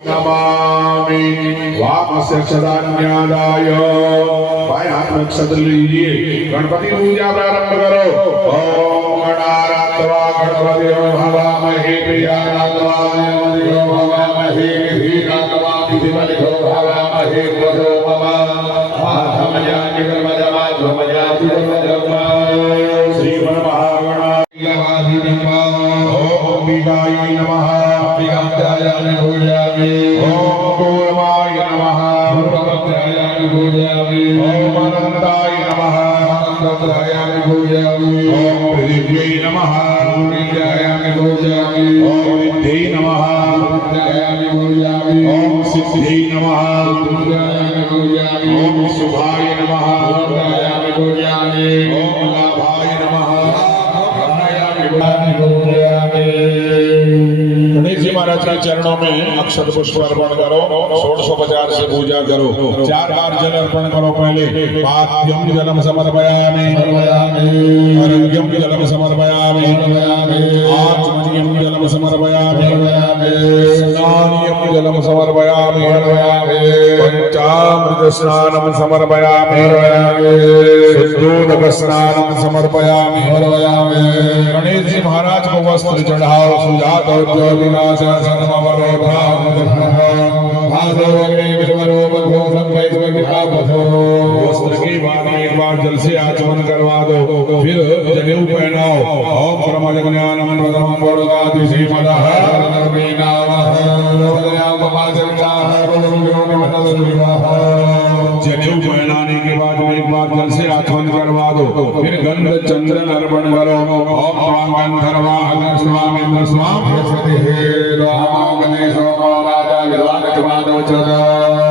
नमामि वामस्य क्षदान्यादाय पायात्म क्षत्र लीजिए गणपति पूजा प्रारंभ करो ओम गणारात्वा गणपति भवामहे प्रियारात्वा भवामहे धीरात्वा विधिवलिको भवामहे वदो मम आधमयानि कर्मजमाधमयाति कर्मजमा श्रीमन्महागणाधिपतये नमः ओम विदाय नमः विगात्याय पूजयामि ओम गौरवाय नमः गौरवत्याय पूजयामि ओम अनंताय नमः अनंताय पूजयामि ओम पृथिव्यै नमः पृथिव्याय पूजयामि ओम विद्यै नमः विद्याय पूजयामि ओम सिद्ध्यै नमः सिद्ध्याय पूजयामि ओम शुभाय नमः शुभाय पूजयामि ओम लाभाय नमः लाभाय पूजयामि। गणेश जी महाराज के चरणों में अक्षत पुष्प अर्पण करो, 1650 से पूजा करो, 4 बार जल अर्पण करो। पहले पाद्यम जलम समर्पयामि, अर्घ्यम जलम समर्पयामि, आचमनीयम जलम समर्पयामि, स्नानियम जलम समर्पयामि, पंचामृत स्नानम समर्पयामि, शुद्धोदक स्नानम समर्पयामि। गणेश जी महाराज को वस्त्र चढ़ाओ, सुजात और वस्त्र के बाद एक बार जल से आचमन करवा दो, फिर जनेऊ पहनाओ। ओम परमज्ञानम जनेऊ पहनाने के बाद एक बार जल से आचमन करवा दो, फिर गंध चंदन अर्पण करो। ओम गंधर्वा स्वामी स्वामी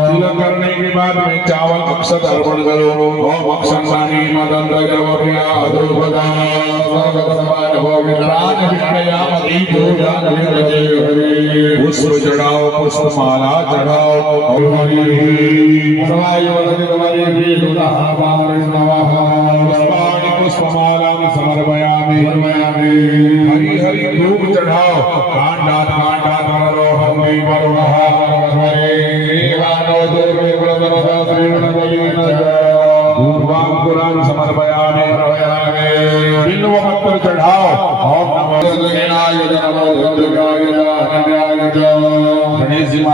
तिलक करने के बाद में चावल अक्षत अर्पण करो। ओम अक्षतानि मदंत जवरिया अद्रुपदा पुष्प चढ़ाओ, पुष्पमाला चढ़ाओ। पुष्पाणि पुष्पमालां समर्पयामि। हरि हरि धूप चढ़ाओ, कांडात् कांडात् करोहमि वरुणः पूर्वांकुरान् समर्पयामि। बिल्व पत्र चढ़ाओ। ओम नमो गणेशाय नमो दुर्गाय गणेश जी ओम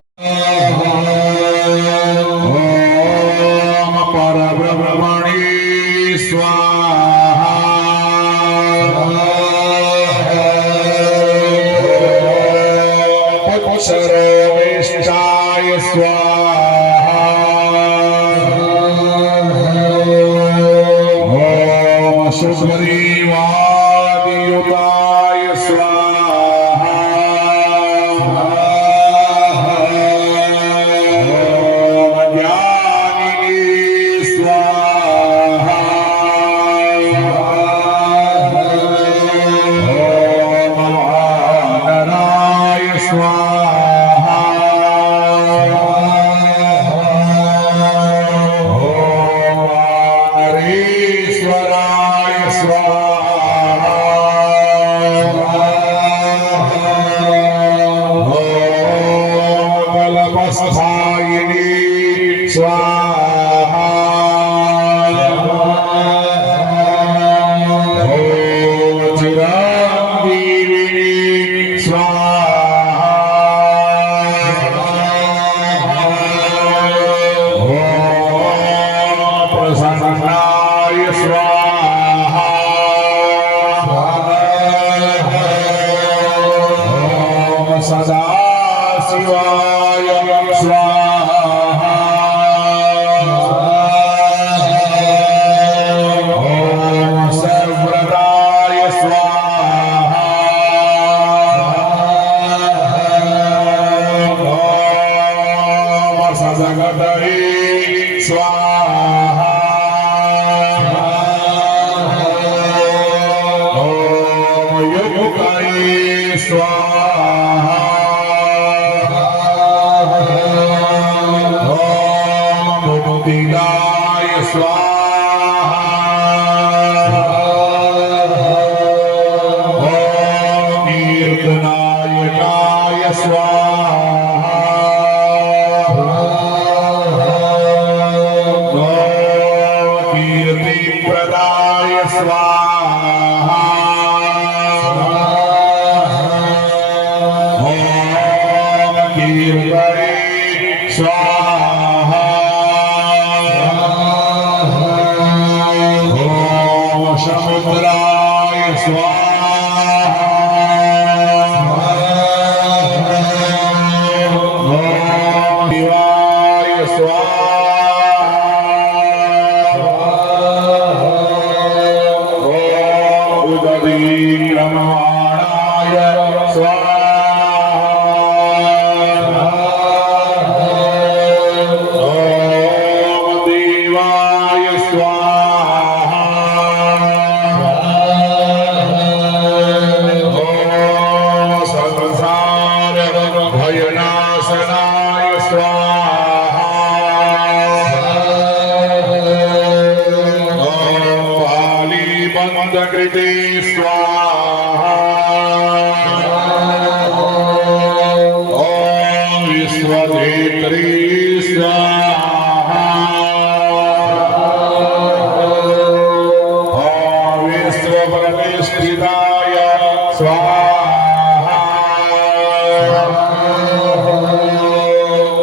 परब्रह्मणे स्वाहा सर्वेष्ठाय स्वाहा ओम सुग्रीवादियुताय स्वाहा ओम ज्ञानिने स्वाहा ओम वानराय स्वाहा ईश्वराय स्वाहा ओम कल्पस्थायिनी स्वाहा ओम चिरंजीविनी स्वाहा ओम प्रसन्नाय स्वाहा ओम सदाशिवाय स्वाहा ओम सर्वव्रताय स्वाहा ओम सजगतये स्वाहा ओम युगकाये स्वाहा ओम मुक्तिदाय स्वाहा ओम कीर्तनायकाय स्वाहा तीर्थये स्वाहा ॐ समुद्राय स्वाहा ॐ शिवाय स्वाहा ॐ उदगीर्यमाणाय स्वाहा ॐ देवाय स्वाहा ॐ संसार भयनाशनाय स्वाहा ॐ पालीबन्धकृते स्वाहा ॐ विश्वधेत्री स्वाहा ॐ विश्वप्रतिष्ठिताय स्वाहा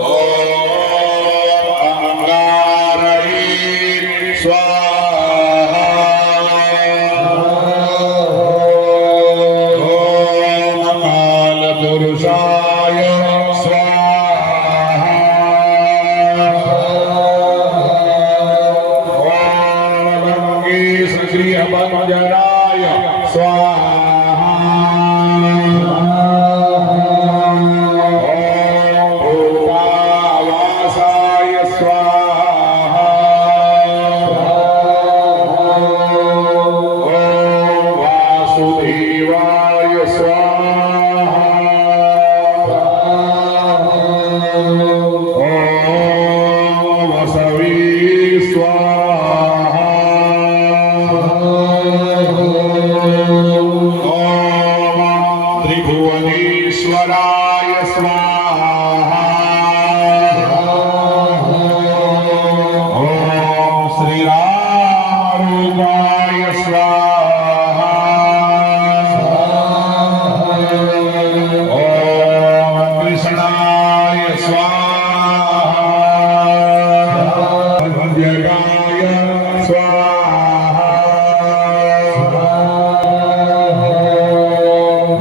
ॐ अंगारये स्वाहा ॐ कालपुरुषाय स्वाहा ॐ गङ्गेशश्रियभञ्जनाय स्वाहा ॐ भूतावासाय स्वाहा ॐ वासुदेवाय स्वाहा ॐ वसवे स्वाहा ॐ त्रिभुवनेश्वराय स्वाहा ॐ श्रीरामरूपाय स्वाहा ॐ कृष्णाय स्वाहा भंजगाय स्वाहा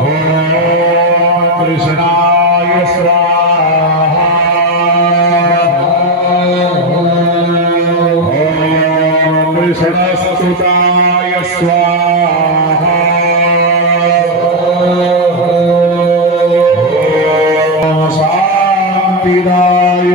ॐ कृष्णाय स्वाहा ॐ कृष्णस्तुताय स्वाहा ॐ शान्तिदाय